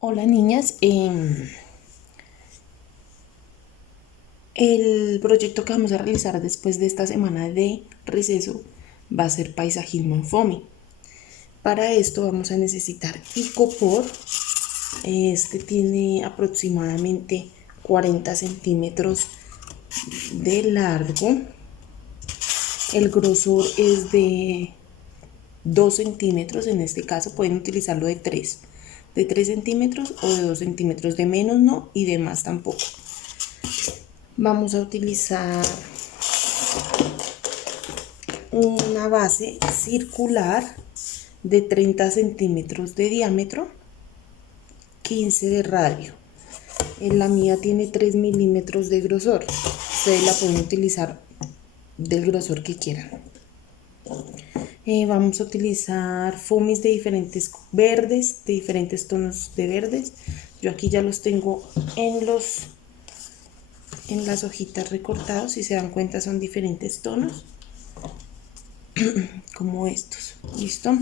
Hola niñas, el proyecto que vamos a realizar después de esta semana de receso va a ser paisajismo en FOMI. Para esto vamos a necesitar icopor. Este tiene aproximadamente 40 centímetros de largo. El grosor es de 2 centímetros, en este caso pueden utilizarlo de 3 centímetros o de 2 centímetros, de menos no y de más tampoco. Vamos a utilizar una base circular de 30 centímetros de diámetro, 15 de radio. En la mía tiene 3 milímetros de grosor. Ustedes la pueden utilizar del grosor que quieran. Vamos a utilizar foamies de diferentes verdes, de diferentes tonos de verdes. Yo aquí ya los tengo en las hojitas recortados. Si se dan cuenta son diferentes tonos como estos. ¿Listo?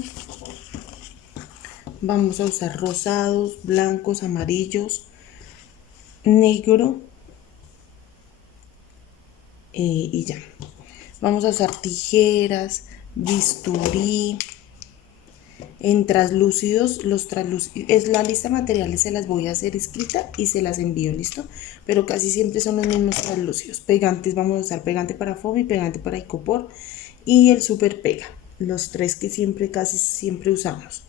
Vamos a usar rosados, blancos, amarillos, negro y ya. Vamos a usar tijeras, bisturí, en translúcidos. Los translúcidos, es la lista de materiales, se las voy a hacer escrita y se las envío, ¿listo? Pero casi siempre son los mismos translúcidos. Pegantes, vamos a usar pegante para foamy, pegante para icopor y el super pega, los tres que siempre, casi siempre usamos.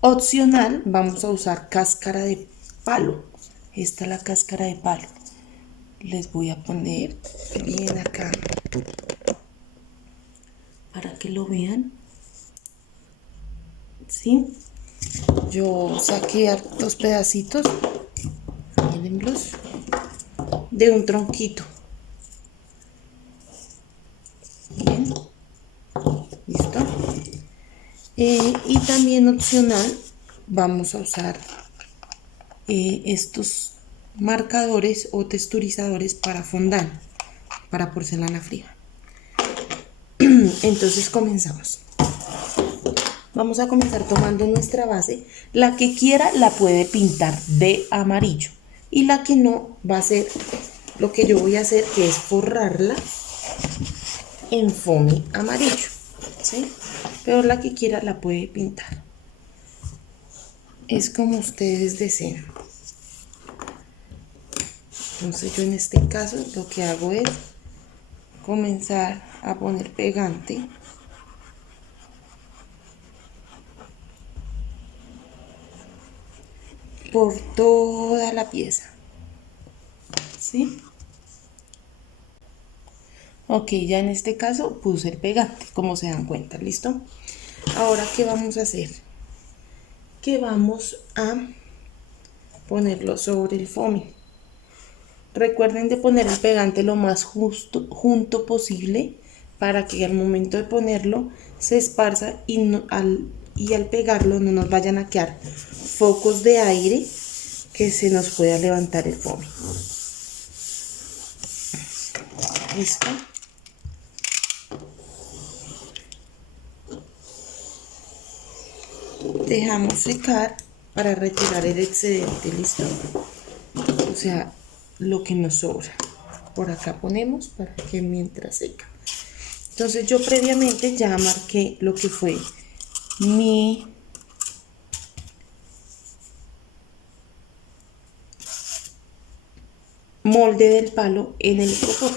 Opcional, vamos a usar cáscara de palo. Esta es la cáscara de palo. Les voy a poner bien acá para que lo vean. ¿Sí? Yo saqué hartos pedacitos, mírenlos, de un tronquito. Bien, listo. Y también opcional, vamos a usar estos marcadores o texturizadores para fondant, para porcelana fría. Entonces comenzamos. Vamos a comenzar tomando nuestra base. La que quiera la puede pintar de amarillo y la que no va a ser lo que yo voy a hacer, que es forrarla en foamy amarillo, ¿sí? Pero la que quiera la puede pintar. Es como ustedes deseen. Entonces yo en este caso lo que hago es comenzar a poner pegante por toda la pieza, ¿sí? Ok, ya en este caso puse el pegante, como se dan cuenta, ¿listo? Ahora, ¿qué vamos a hacer? Que vamos a ponerlo sobre el foamy. Recuerden de poner el pegante lo más junto posible para que al momento de ponerlo se esparza y al pegarlo no nos vayan a quedar focos de aire que se nos pueda levantar el foamy. ¿Listo? Dejamos secar para retirar el excedente, ¿listo? O sea, lo que nos sobra. Por acá ponemos para que mientras seca. Entonces yo previamente ya marqué lo que fue mi molde del palo en el icopor.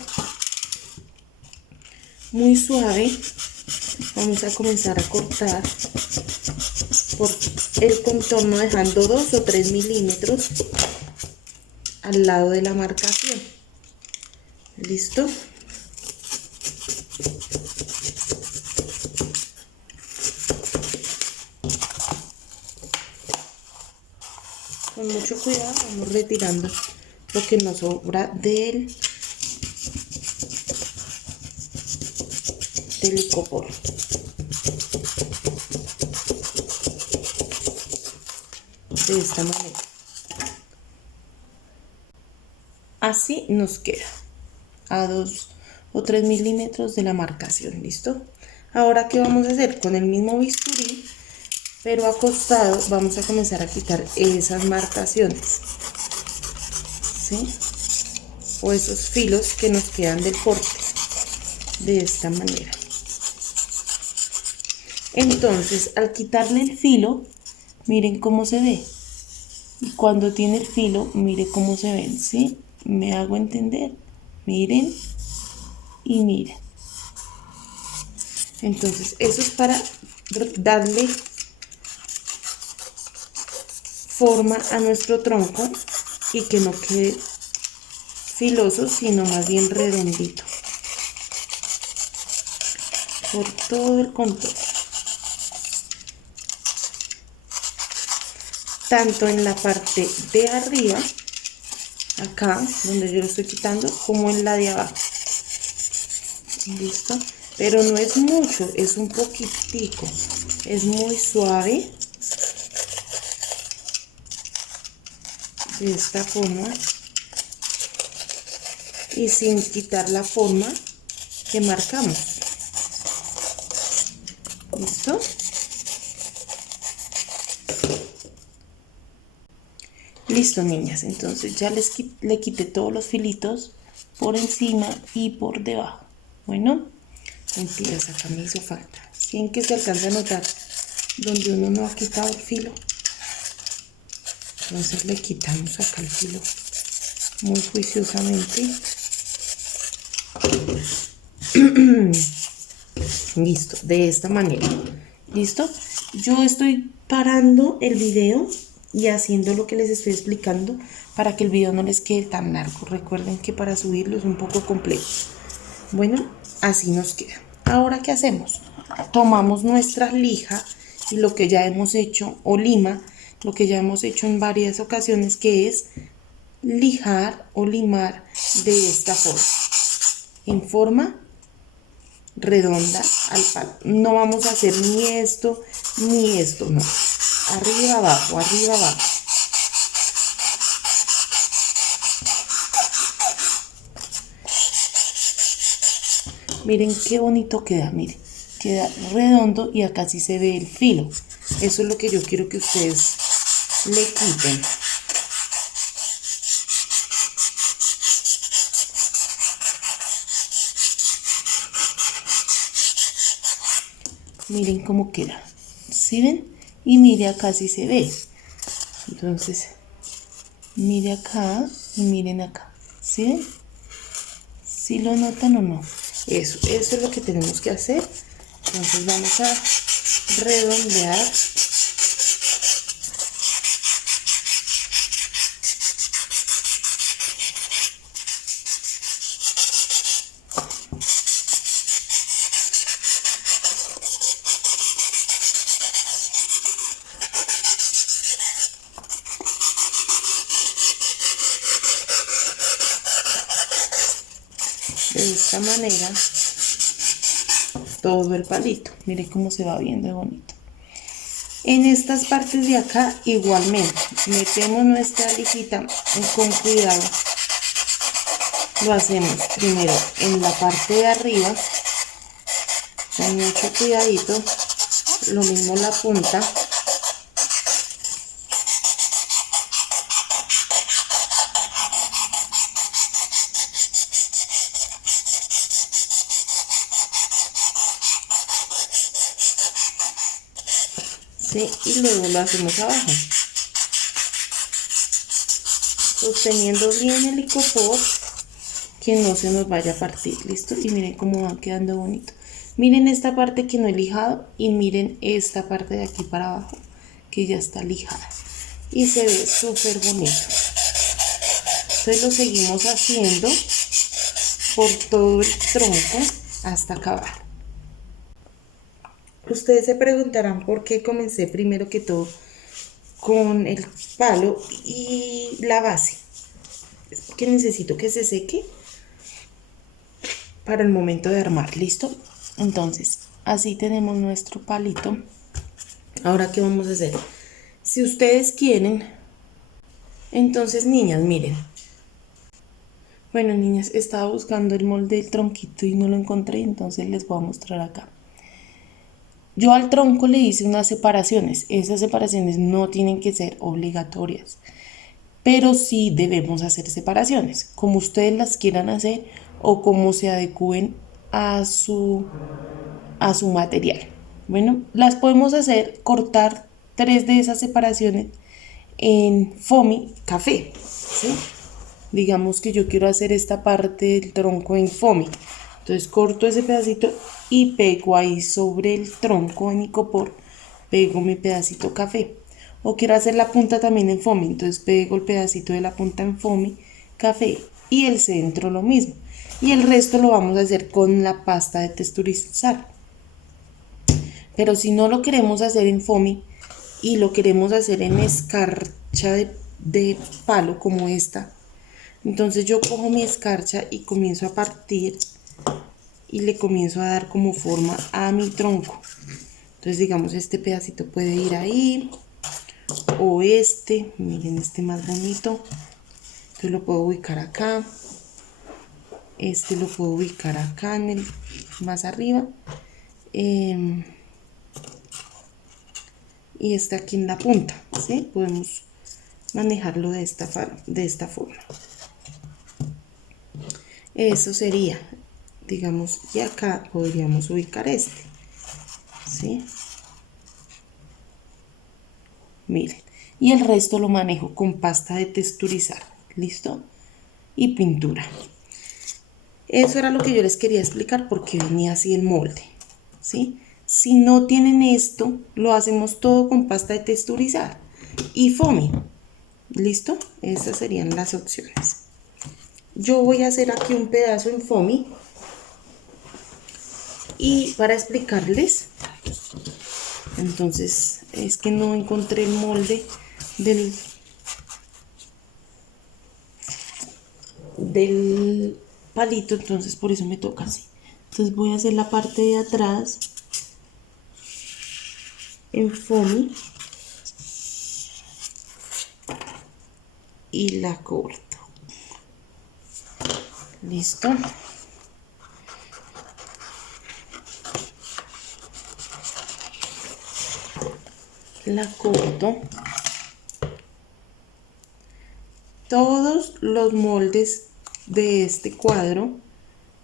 Muy suave. Vamos a comenzar a cortar por el contorno, dejando 2 o 3 milímetros al lado de la marcación. ¿Listo? Con mucho cuidado vamos retirando lo que nos sobra del icopor. De esta manera. Así nos queda a 2 o 3 milímetros de la marcación. ¿Listo? Ahora, ¿qué vamos a hacer? Con el mismo bisturí pero acostado vamos a comenzar a quitar esas marcaciones, ¿sí? O esos filos que nos quedan del corte, de esta manera. Entonces, al quitarle el filo, miren cómo se ve. Y cuando tiene el filo, mire cómo se ven, ¿sí? Me hago entender. Miren y miren. Entonces, eso es para darle forma a nuestro tronco y que no quede filoso, sino más bien redondito por todo el contorno, tanto en la parte de arriba, acá donde yo lo estoy quitando, como en la de abajo. Listo, pero no es mucho, es un poquitico, es muy suave, de esta forma, y sin quitar la forma que marcamos. ¿Listo? Listo, niñas, entonces ya le quité todos los filitos por encima y por debajo. Bueno, mentiras, acá me hizo falta. ¿Sí que se alcanza a notar donde uno no ha quitado el filo? Entonces le quitamos acá el filo muy juiciosamente. Listo, de esta manera. ¿Listo? Yo estoy parando el video y haciendo lo que les estoy explicando para que el video no les quede tan largo. Recuerden que para subirlo es un poco complejo. Bueno, así nos queda. Ahora, ¿qué hacemos? Tomamos nuestra lija y lo que ya hemos hecho, o lima, lo que ya hemos hecho en varias ocasiones, que es lijar o limar de esta forma, en forma redonda al palo. No vamos a hacer ni esto, no. Arriba, abajo, arriba, abajo. Miren qué bonito queda, miren. Queda redondo y acá sí se ve el filo. Eso es lo que yo quiero que ustedes le quiten. Miren cómo queda. ¿Sí ven? Y mire acá sí se ve. Entonces, mire acá y miren acá. ¿Sí ven? ¿Sí lo notan o no? Eso es lo que tenemos que hacer. Entonces vamos a redondear. De esta manera todo el palito. Mire cómo se va viendo de bonito. En estas partes de acá igualmente metemos nuestra lijita con cuidado. Lo hacemos primero en la parte de arriba con mucho cuidadito, lo mismo la punta. ¿Sí? Y luego lo hacemos abajo, sosteniendo bien el icopor, que no se nos vaya a partir. ¿Listo? Y miren cómo va quedando bonito. Miren esta parte que no he lijado y miren esta parte de aquí para abajo que ya está lijada y se ve súper bonito. Entonces lo seguimos haciendo por todo el tronco hasta acabar. Ustedes se preguntarán por qué comencé primero que todo con el palo y la base. Es porque necesito que se seque para el momento de armar. ¿Listo? Entonces, así tenemos nuestro palito. Ahora, ¿qué vamos a hacer? Si ustedes quieren, entonces, niñas, miren. Bueno, niñas, estaba buscando el molde del tronquito y no lo encontré, entonces les voy a mostrar acá. Yo al tronco le hice unas separaciones. Esas separaciones no tienen que ser obligatorias, pero sí debemos hacer separaciones, como ustedes las quieran hacer o como se adecúen a su material. Bueno, las podemos hacer, cortar 3 de esas separaciones en foamy café, ¿sí? Digamos que yo quiero hacer esta parte del tronco en foamy, entonces corto ese pedacito y pego ahí sobre el tronco en icopor, pego mi pedacito café. O quiero hacer la punta también en foamy, entonces pego el pedacito de la punta en foamy café y el centro lo mismo. Y el resto lo vamos a hacer con la pasta de texturizar. Pero si no lo queremos hacer en foamy y lo queremos hacer en escarcha de palo como esta, entonces yo cojo mi escarcha y comienzo a partir y le comienzo a dar como forma a mi tronco. Entonces digamos este pedacito puede ir ahí o este, miren este más bonito, entonces lo puedo ubicar acá, este lo puedo ubicar acá en el más arriba, y está aquí en la punta, ¿sí? Podemos manejarlo de esta forma. Eso sería, digamos, y acá podríamos ubicar este, ¿sí? Miren, y el resto lo manejo con pasta de texturizar, ¿listo? Y pintura. Eso era lo que yo les quería explicar porque venía así el molde, ¿sí? Si no tienen esto, lo hacemos todo con pasta de texturizar y foamy, ¿listo? Esas serían las opciones. Yo voy a hacer aquí un pedazo en foamy y para explicarles, entonces es que no encontré el molde del palito, entonces por eso me toca así. Entonces voy a hacer la parte de atrás en foamy y la corto. Listo. La corto. Todos los moldes de este cuadro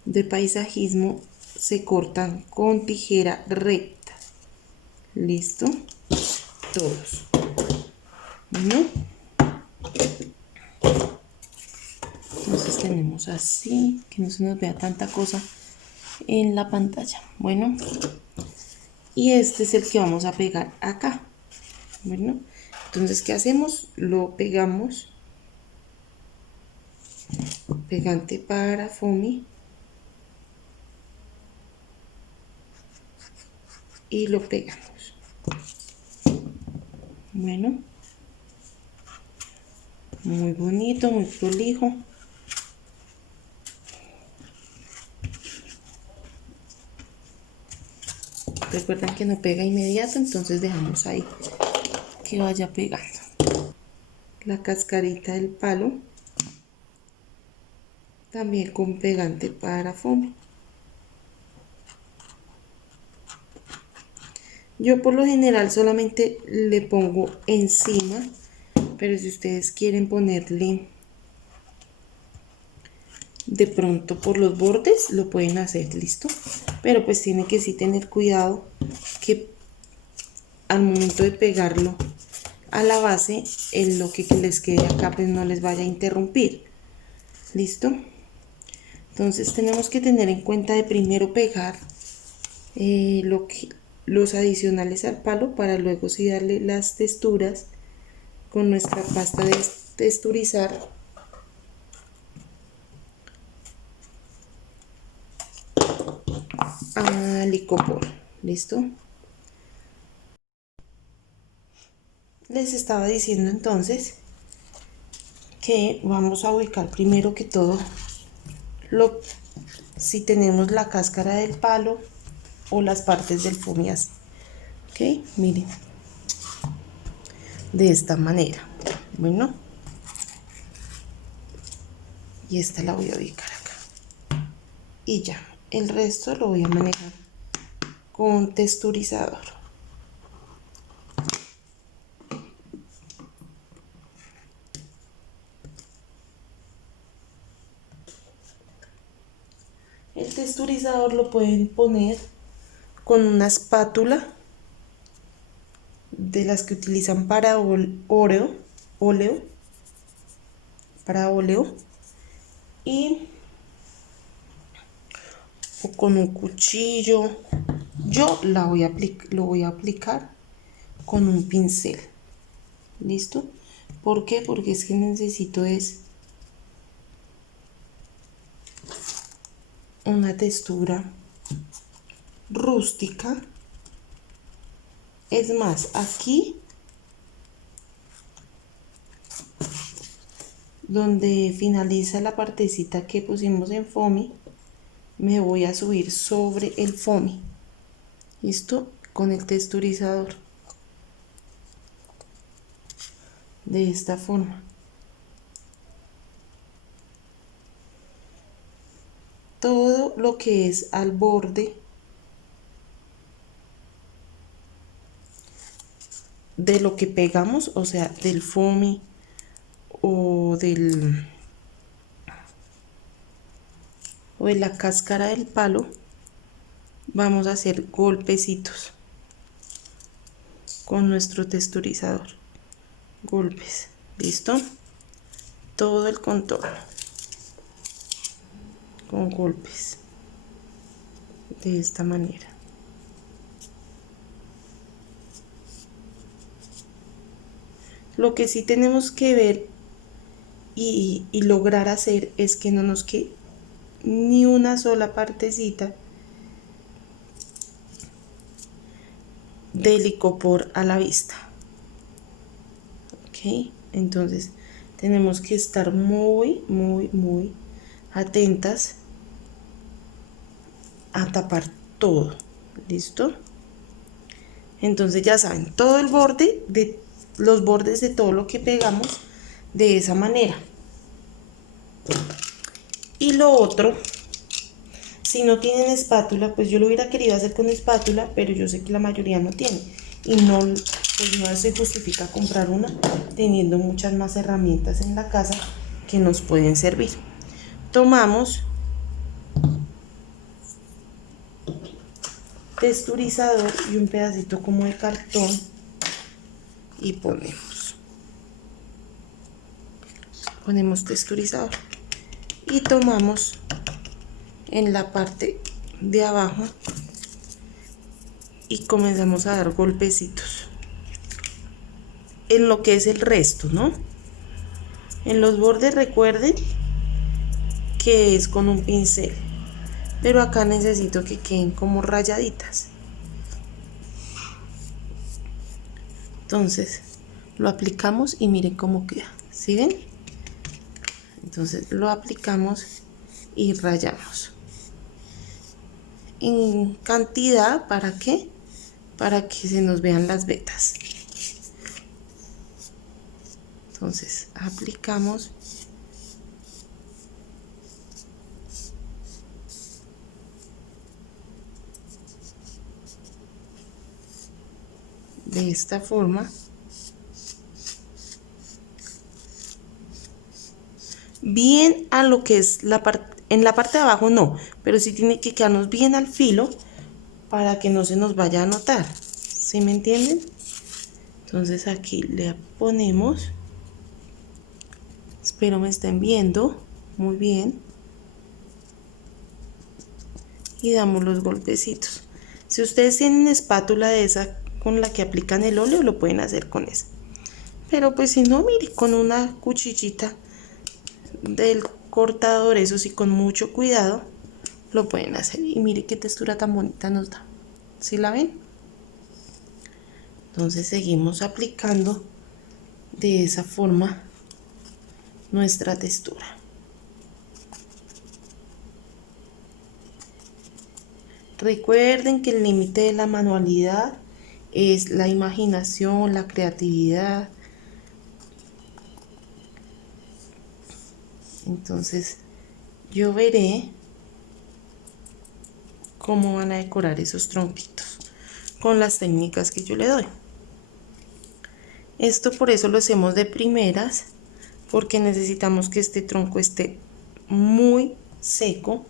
de paisajismo se cortan con tijera recta. Listo. Todos. ¿No? Entonces tenemos así, que no se nos vea tanta cosa en la pantalla. Bueno, y este es el que vamos a pegar acá. Bueno, entonces ¿qué hacemos? Lo pegamos, pegante para foamy, y lo pegamos. Bueno, muy bonito, muy prolijo. Recuerden que no pega inmediato, entonces dejamos ahí que vaya pegando. La cascarita del palo también con pegante para foamy. Yo por lo general solamente le pongo encima, pero si ustedes quieren ponerle de pronto por los bordes, lo pueden hacer, listo. Pero pues tienen que sí tener cuidado que al momento de pegarlo a la base, lo que les quede acá pues no les vaya a interrumpir, listo. Entonces tenemos que tener en cuenta de primero pegar los adicionales al palo para luego sí darle las texturas con nuestra pasta de texturizar al icopor. ¿Listo? Les estaba diciendo entonces que vamos a ubicar primero que todo si tenemos la cáscara del palo o las partes del foamy así. Ok, miren, de esta manera. Bueno, y esta la voy a ubicar acá y ya, el resto lo voy a manejar con texturizador. El texturizador lo pueden poner con una espátula de las que utilizan para óleo, y o con un cuchillo. Yo lo voy a aplicar con un pincel. ¿Listo? ¿Por qué? Porque es que necesito una textura rústica. Es más, aquí donde finaliza la partecita que pusimos en foamy, me voy a subir sobre el foamy. ¿Listo? Con el texturizador. De esta forma. Todo lo que es al borde de lo que pegamos, o sea, del foamy o de la cáscara del palo, vamos a hacer golpecitos con nuestro texturizador. Golpes. ¿Listo? Todo el contorno con golpes de esta manera. Lo que sí tenemos que ver y lograr hacer es que no nos quede ni una sola partecita del icopor a la vista. Ok, entonces tenemos que estar muy atentas a tapar todo. ¿Listo? Entonces ya saben, todo el borde de los bordes de todo lo que pegamos de esa manera. Y lo otro, si no tienen espátula, pues yo lo hubiera querido hacer con espátula, pero yo sé que la mayoría no tiene. Y no, pues no se justifica comprar una teniendo muchas más herramientas en la casa que nos pueden servir. Tomamos texturizador y un pedacito como de cartón y ponemos texturizador y tomamos en la parte de abajo y comenzamos a dar golpecitos en lo que es el resto, ¿no? En los bordes recuerden que es con un pincel, pero acá necesito que queden como rayaditas. Entonces lo aplicamos y miren cómo queda. ¿Sí ven? Entonces lo aplicamos y rayamos en cantidad. ¿Para qué? Para que se nos vean las vetas. Entonces aplicamos de esta forma. Bien a lo que es en la parte de abajo no, pero sí tiene que quedarnos bien al filo para que no se nos vaya a notar. ¿Sí me entienden? Entonces aquí le ponemos, espero me estén viendo muy bien, y damos los golpecitos. Si ustedes tienen espátula de esa con la que aplican el óleo, lo pueden hacer con esa, pero pues si no, mire, con una cuchillita del cortador, eso sí, con mucho cuidado lo pueden hacer. Y mire qué textura tan bonita nos da. ¿Sí la ven? Entonces seguimos aplicando de esa forma nuestra textura. Recuerden que el límite de la manualidad es la imaginación, la creatividad. Entonces yo veré cómo van a decorar esos tronquitos. con las técnicas que yo le doy. Esto por eso lo hacemos de primeras, porque necesitamos que este tronco esté muy seco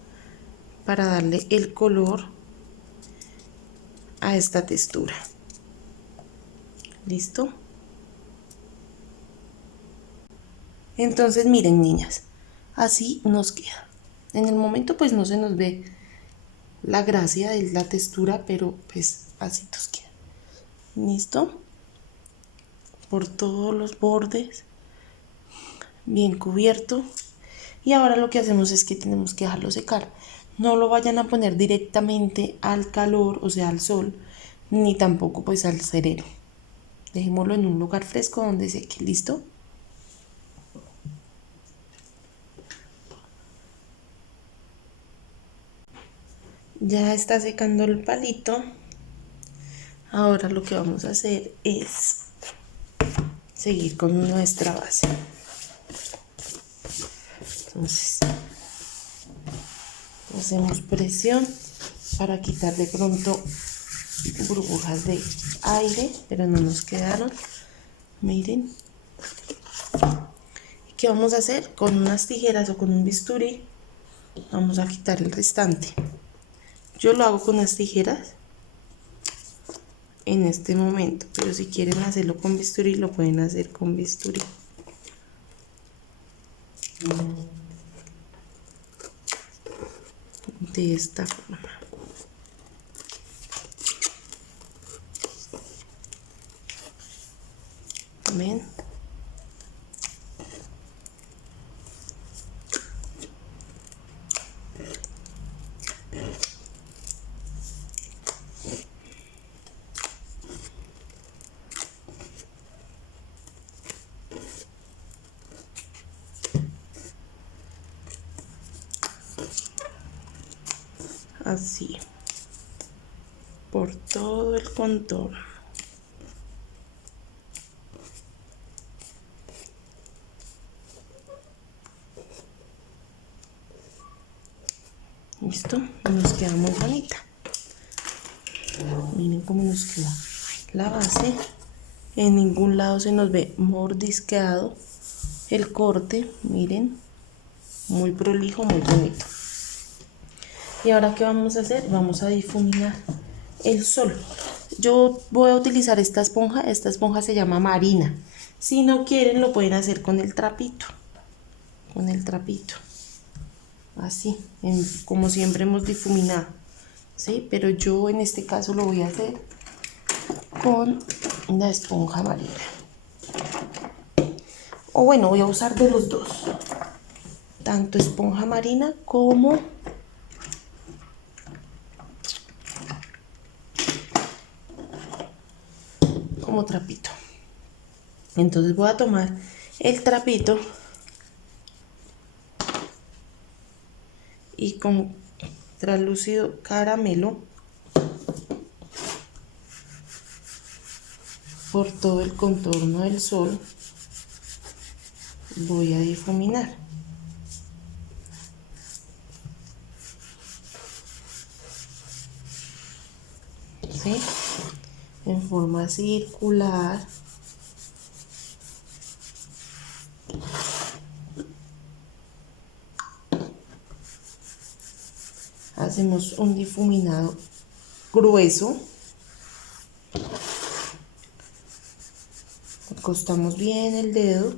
para darle el color a esta textura. ¿Listo? Entonces miren, niñas, así nos queda. En el momento pues no se nos ve la gracia de la textura, pero pues así nos queda. ¿Listo? Por todos los bordes, bien cubierto. Y ahora lo que hacemos es que tenemos que dejarlo secar. No lo vayan a poner directamente al calor, o sea al sol, ni tampoco pues al sereno. Dejémoslo en un lugar fresco donde seque. ¿Listo? Ya está secando el palito. Ahora lo que vamos a hacer es seguir con nuestra base. Entonces hacemos presión para quitar de pronto burbujas de aire, pero no nos quedaron. Miren. ¿Qué vamos a hacer? Con unas tijeras o con un bisturí vamos a quitar el restante. Yo lo hago con las tijeras en este momento, pero si quieren hacerlo con bisturí lo pueden hacer con bisturí. De esta forma. ¿Ven? Así, por todo el contorno. ¿Listo? Nos queda muy bonita. Miren cómo nos queda la base. En ningún lado se nos ve mordisqueado el corte. Miren, muy prolijo, muy bonito. Y ahora ¿qué vamos a hacer? Vamos a difuminar el sol. Yo voy a utilizar esta esponja se llama Marina. Si no quieren lo pueden hacer con el trapito. Con el trapito. Así, como siempre hemos difuminado. ¿Sí? Pero yo en este caso lo voy a hacer con una esponja Marina. O bueno, voy a usar de los dos. Tanto esponja Marina como trapito. Entonces voy a tomar el trapito y con translúcido caramelo por todo el contorno del sol voy a difuminar. ¿Sí? En forma circular. Hacemos un difuminado grueso. Acostamos bien el dedo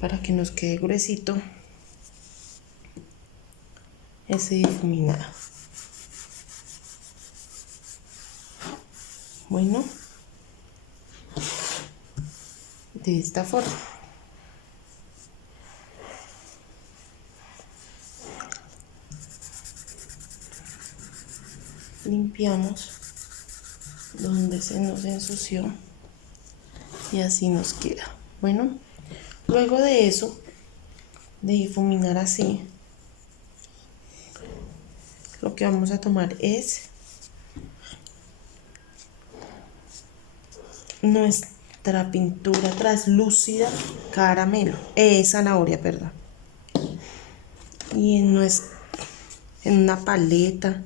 para que nos quede gruesito ese difuminado. Bueno, de esta forma. Limpiamos donde se nos ensució y así nos queda. Bueno, luego de eso, de difuminar así, lo que vamos a tomar es nuestra pintura translúcida caramelo, zanahoria, perdón. Y en una paleta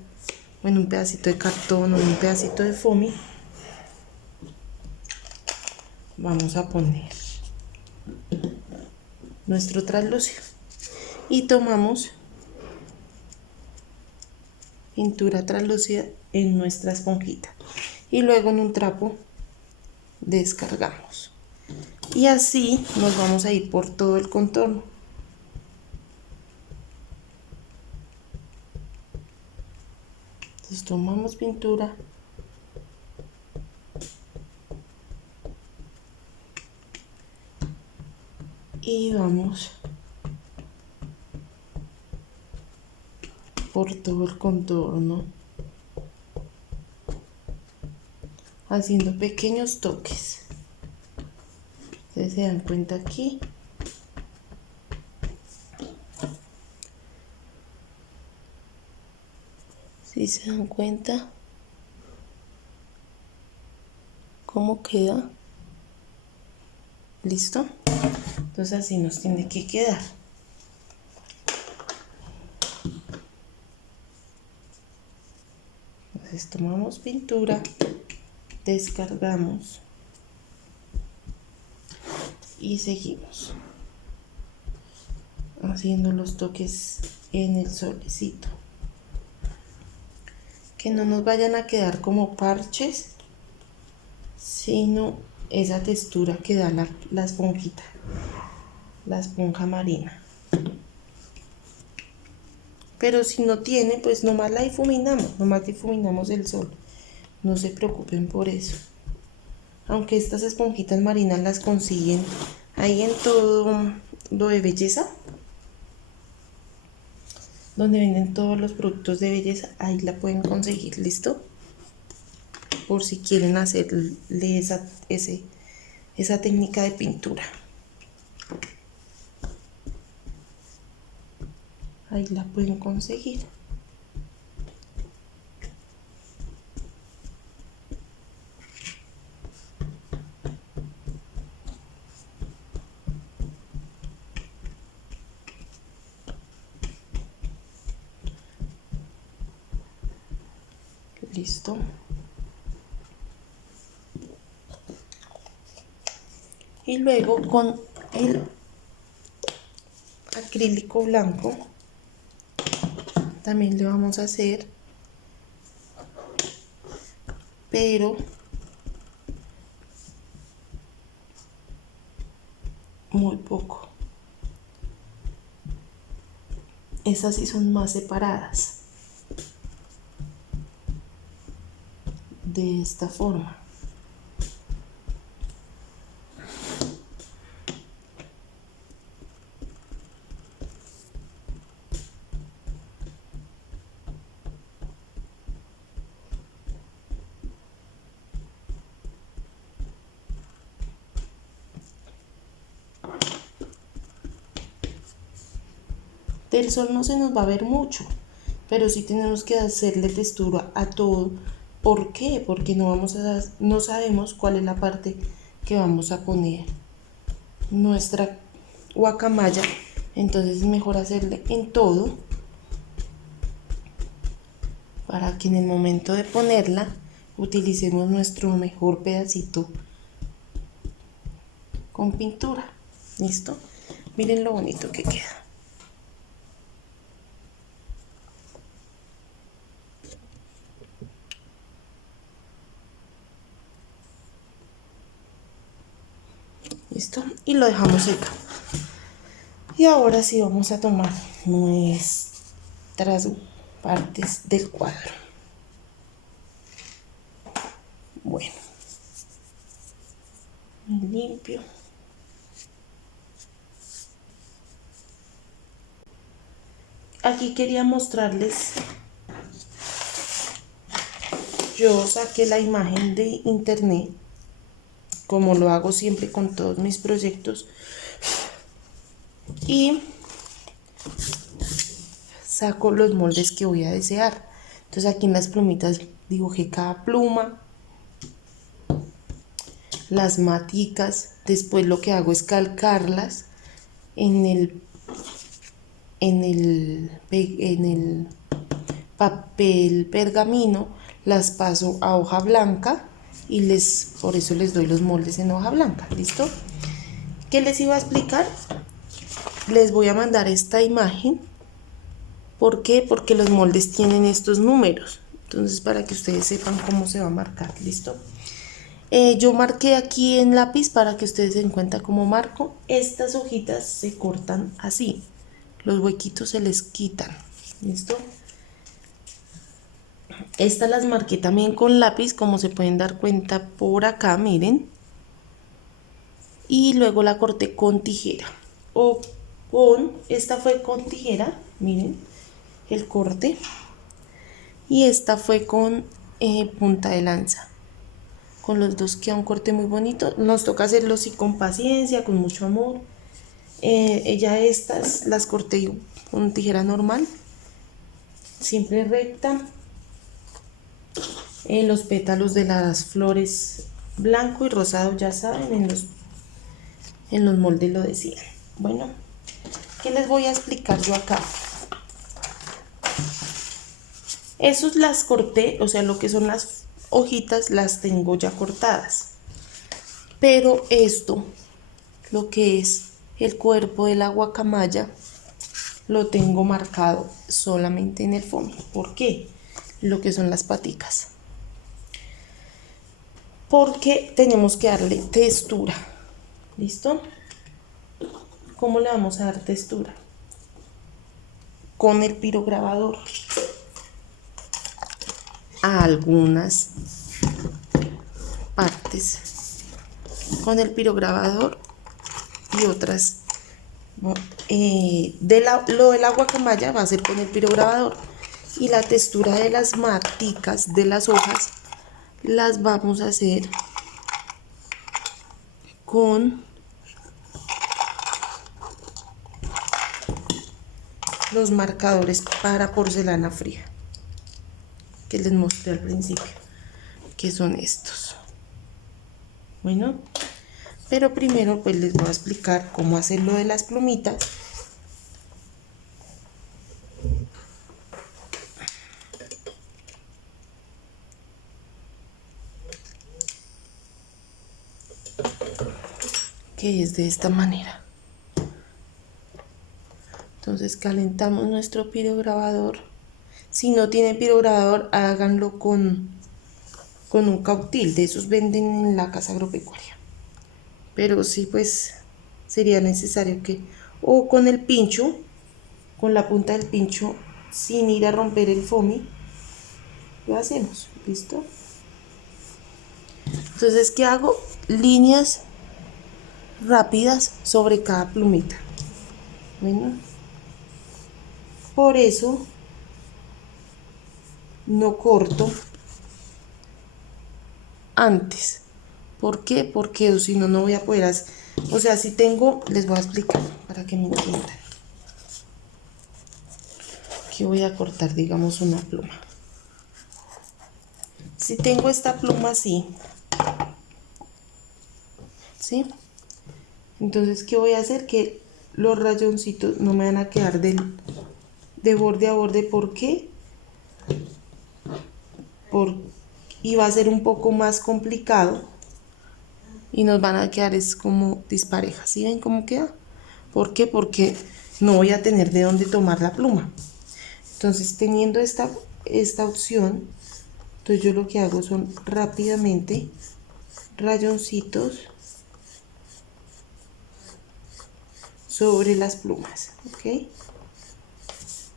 o en un pedacito de cartón o en un pedacito de foamy vamos a poner nuestro translúcido y tomamos pintura translúcida en nuestra esponjita y luego en un trapo descargamos y así nos vamos a ir por todo el contorno. Entonces tomamos pintura y vamos por todo el contorno haciendo pequeños toques. Ustedes se dan cuenta aquí. Si se dan cuenta cómo queda. ¿Listo? Entonces así nos tiene que quedar. Entonces tomamos pintura, descargamos y seguimos haciendo los toques en el solecito. Que no nos vayan a quedar como parches, sino esa textura que da la esponjita, la esponja marina. Pero si no tiene, pues nomás la difuminamos, nomás difuminamos el sol. No se preocupen por eso. Aunque estas esponjitas marinas las consiguen ahí en todo lo de belleza, donde venden todos los productos de belleza, ahí la pueden conseguir, ¿listo? Por si quieren hacerle esa técnica de pintura. Ahí la pueden conseguir. Listo. Y luego con el acrílico blanco también le vamos a hacer, pero muy poco. Esas sí son más separadas. De esta forma. Del sol no se nos va a ver mucho, pero sí tenemos que hacerle textura a todo. ¿Por qué? Porque no sabemos cuál es la parte que vamos a poner nuestra guacamaya. Entonces es mejor hacerle en todo para que en el momento de ponerla utilicemos nuestro mejor pedacito con pintura. ¿Listo? Miren lo bonito que queda. ¿Listo? Y lo dejamos secar. Y ahora sí vamos a tomar nuestras partes del cuadro. Bueno, limpio. Aquí quería mostrarles, yo saqué la imagen de internet, como lo hago siempre con todos mis proyectos, y saco los moldes que voy a desear. Entonces aquí en las plumitas dibujé cada pluma, las maticas. Después lo que hago es calcarlas en el papel pergamino, las paso a hoja blanca y por eso les doy los moldes en hoja blanca. ¿Listo? ¿Qué les iba a explicar? Les voy a mandar esta imagen. ¿Por qué? Porque los moldes tienen estos números. Entonces, para que ustedes sepan cómo se va a marcar. ¿Listo? Yo marqué aquí en lápiz para que ustedes se den cuenta cómo marco. Estas hojitas se cortan así. Los huequitos se les quitan. ¿Listo? Estas las marqué también con lápiz, como se pueden dar cuenta por acá, miren. Y luego la corté con tijera. Esta fue con tijera, miren, el corte. Y esta fue con punta de lanza. Con los dos queda un corte muy bonito. Nos toca hacerlo así con paciencia, con mucho amor. Estas las corté con tijera normal, siempre recta. Los pétalos de las flores blanco y rosado, ya saben, en los moldes lo decían. Bueno, ¿qué les voy a explicar yo acá? Esos las corté, o sea, lo que son las hojitas las tengo ya cortadas. Pero esto, lo que es el cuerpo de la guacamaya, lo tengo marcado solamente en el fondo. ¿Por qué? Lo que son las paticas. Porque tenemos que darle textura. ¿Listo? ¿Cómo le vamos a dar textura? Con el pirograbador. A algunas partes con el pirograbador y otras lo de la guacamaya va a ser con el pirograbador, y la textura de las maticas de las hojas las vamos a hacer con los marcadores para porcelana fría que les mostré al principio, que son estos. Bueno, pero primero pues les voy a explicar cómo hacer lo de las plumitas. Que es de esta manera. Entonces calentamos nuestro pirograbador. Si no tienen pirograbador, háganlo con un cautil, de esos venden en la casa agropecuaria. Pero sí, pues sería necesario que, o con el pincho, con la punta del pincho, sin ir a romper el foamy, lo hacemos. ¿Listo? Entonces, ¿qué hago? Líneas rápidas sobre cada plumita. Bueno, por eso no corto antes. ¿Por qué? Porque si no, no voy a poder hacer. O sea, si tengo, les voy a explicar para que me entiendan. Aquí voy a cortar, digamos, una pluma. Si tengo esta pluma así, ¿sí? Entonces, ¿qué voy a hacer? Que los rayoncitos no me van a quedar de borde a borde. ¿Por qué? Y va a ser un poco más complicado y nos van a quedar es como disparejas. ¿Sí ven cómo queda? ¿Por qué? Porque no voy a tener de dónde tomar la pluma. Entonces, teniendo esta opción, entonces yo lo que hago son rápidamente rayoncitos sobre las plumas, ¿ok?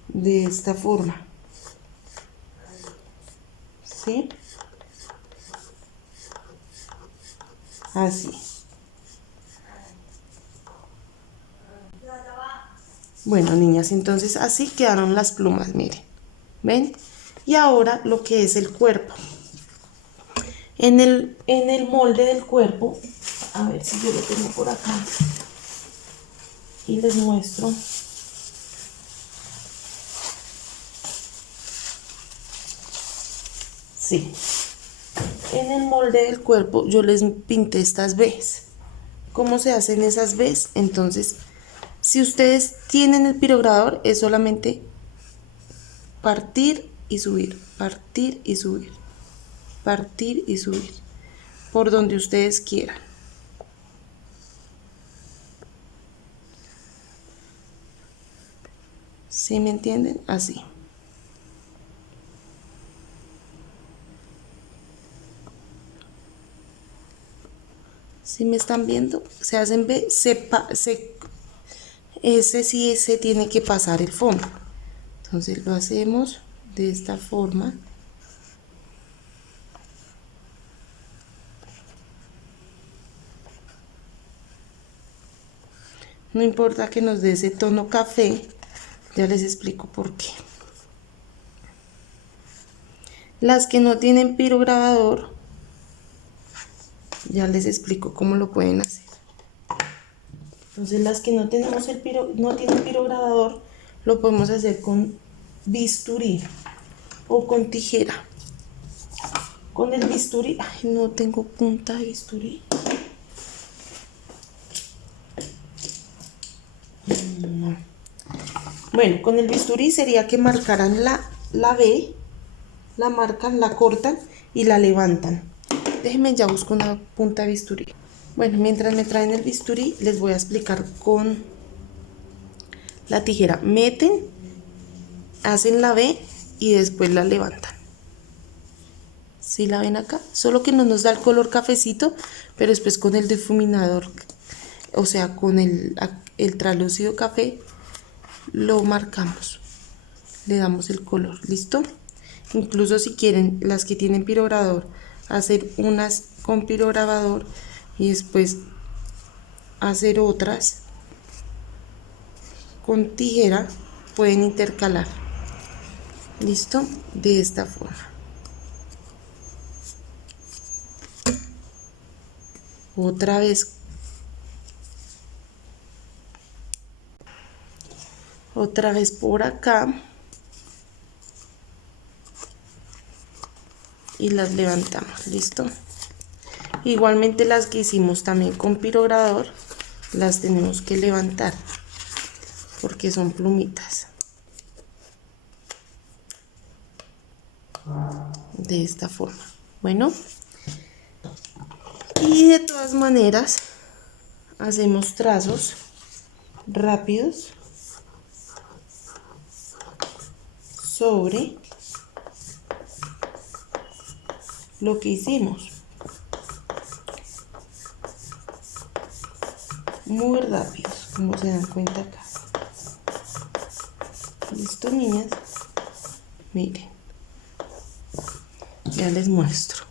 De esta forma, ¿sí? Así. Bueno, niñas, entonces así quedaron las plumas, miren. ¿Ven? Y ahora lo que es el cuerpo. En el molde del cuerpo, a ver si yo lo tengo por acá y les muestro. Sí. En el molde del cuerpo yo les pinté estas V's. ¿Cómo se hacen esas V's? Entonces, si ustedes tienen el pirograbador, es solamente partir y subir, partir y subir, partir y subir. por donde ustedes quieran. ¿Sí me entienden? Así. ¿Sí me están viendo? Se hacen B, ese sí se tiene que pasar el fondo. Entonces lo hacemos de esta forma. No importa que nos dé ese tono café, ya les explico por qué. Las que no tienen pirograbador, ya les explico cómo lo pueden hacer. Entonces las que no tenemos no tienen pirograbador, lo podemos hacer con bisturí o con tijera. Con el bisturí, ay, no tengo punta de bisturí. No. Bueno, con el bisturí sería que marcaran la B, la marcan, la cortan y la levantan. Déjenme ya busco una punta de bisturí. Bueno, mientras me traen el bisturí, les voy a explicar con la tijera. Meten, hacen la B y después la levantan. ¿Sí la ven acá? Solo que no nos da el color cafecito, pero después con el difuminador, o sea, con el translúcido café, lo marcamos. Le damos el color, ¿listo? Incluso si quieren, las que tienen pirograbador, hacer unas con pirograbador y después hacer otras con tijera, pueden intercalar. ¿Listo? De esta forma. Otra vez por acá y las levantamos. ¿Listo? Igualmente las que hicimos también con pirograbador las tenemos que levantar porque son plumitas. De esta forma. Bueno, y de todas maneras hacemos trazos rápidos sobre lo que hicimos. Muy rápidos, como se dan cuenta acá. Listo, niñas. Miren, ya les muestro.